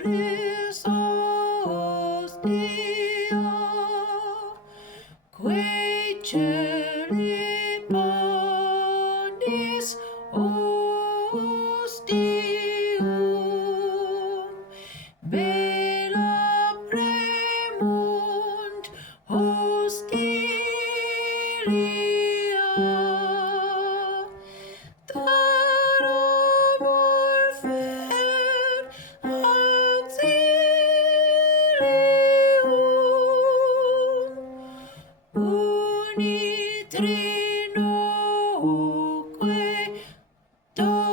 Salutaris hostia, quae celibandis ostium, bella premunt hostilia, taromur fer auxilium, unitrinoque Domino,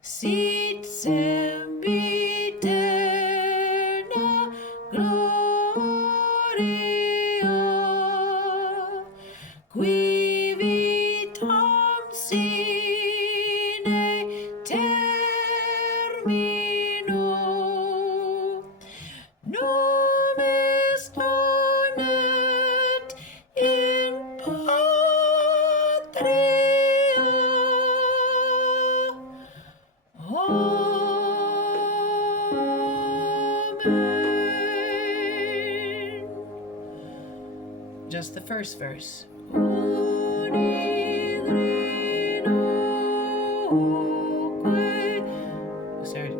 sit sempiterna gloria, qui vitam sine termino, nobis donet in patria. Amen. Just the first verse. Sorry.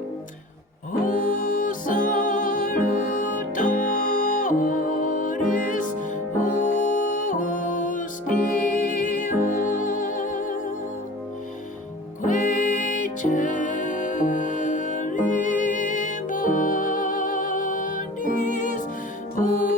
O salutaris hostia, quae celibandis ostium,